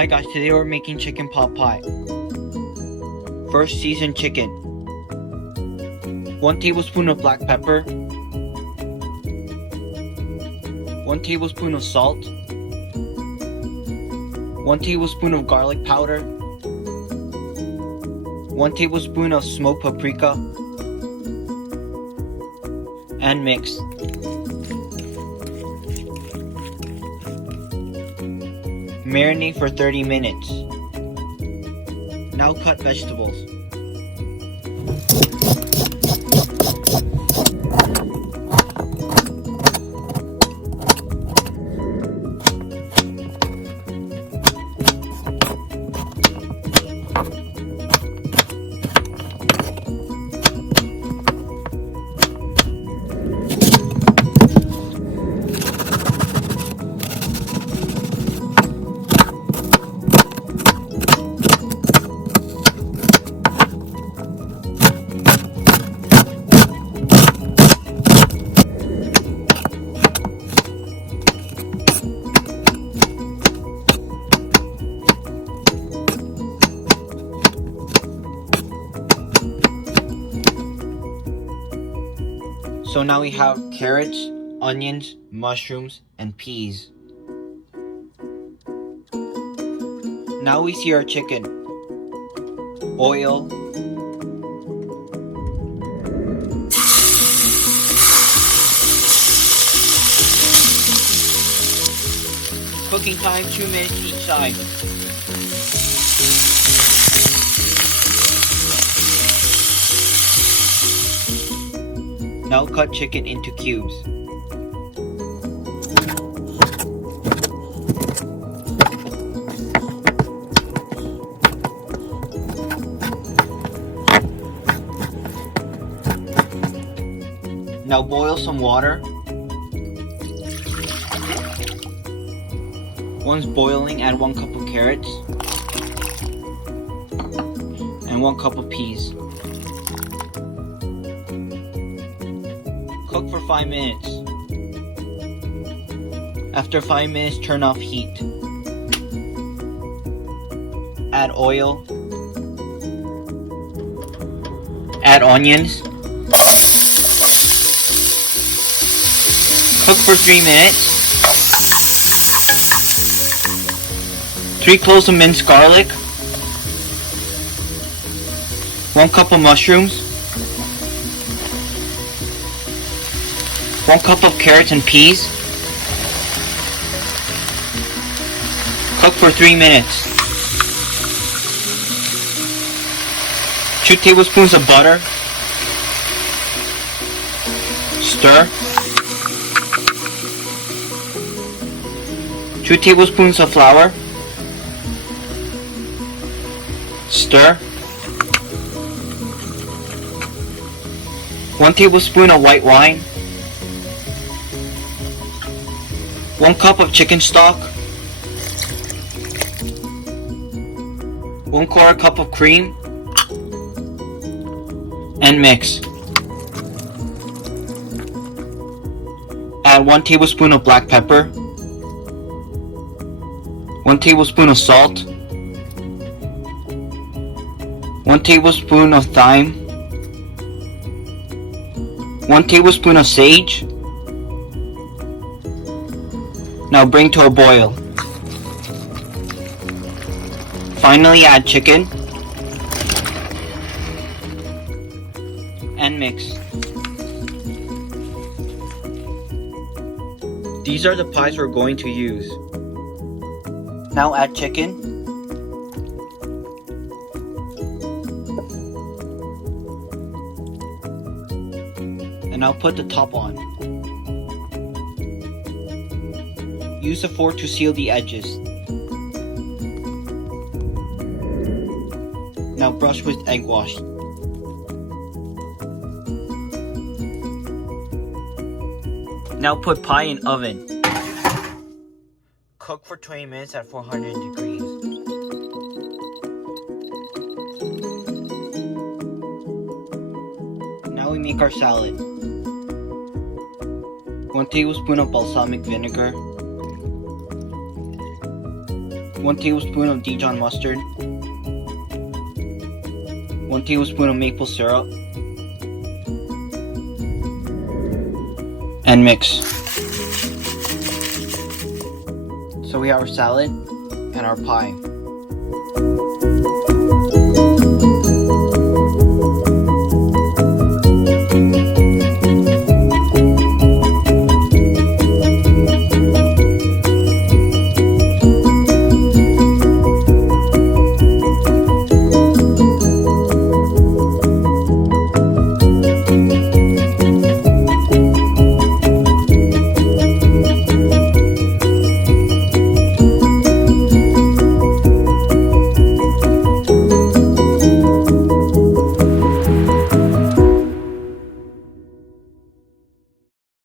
Hi guys, today we're making chicken pot pie. First, season chicken. 1 tablespoon of black pepper. 1 tablespoon of salt. 1 tablespoon of garlic powder. 1 tablespoon of smoked paprika. And mix. Marinate for 30 minutes. Now cut vegetables. So now we have carrots, onions, mushrooms, and peas. Now we see our chicken. Oil. Cooking time 2 minutes each side. Now cut chicken into cubes. Now boil some water. Once boiling, add 1 cup of carrots and 1 cup of peas. Cook for 5 minutes. After 5 minutes, turn off heat. Add oil. Add onions. Cook for 3 minutes. 3 cloves of minced garlic. 1 cup of mushrooms. 1 cup of carrots and peas. Cook for 3 minutes. 2 tablespoons of butter. Stir. 2 tablespoons of flour. Stir. 1 tablespoon of white wine. 1 cup of chicken stock. 1/4 cup of cream. And mix. Add 1 tablespoon of black pepper. 1 tablespoon of salt. 1 tablespoon of thyme. 1 tablespoon of sage. Now bring to a boil. Finally add chicken and mix. These are the pies we're going to use. Now add chicken. And now put the top on. Use a fork to seal the edges. Now brush with egg wash. Now put pie in oven. Cook for 20 minutes at 400 degrees. Now we make our salad. 1 tablespoon of balsamic vinegar. 1 tablespoon of Dijon mustard, 1 tablespoon of maple syrup, and mix. So we have our salad and our pie.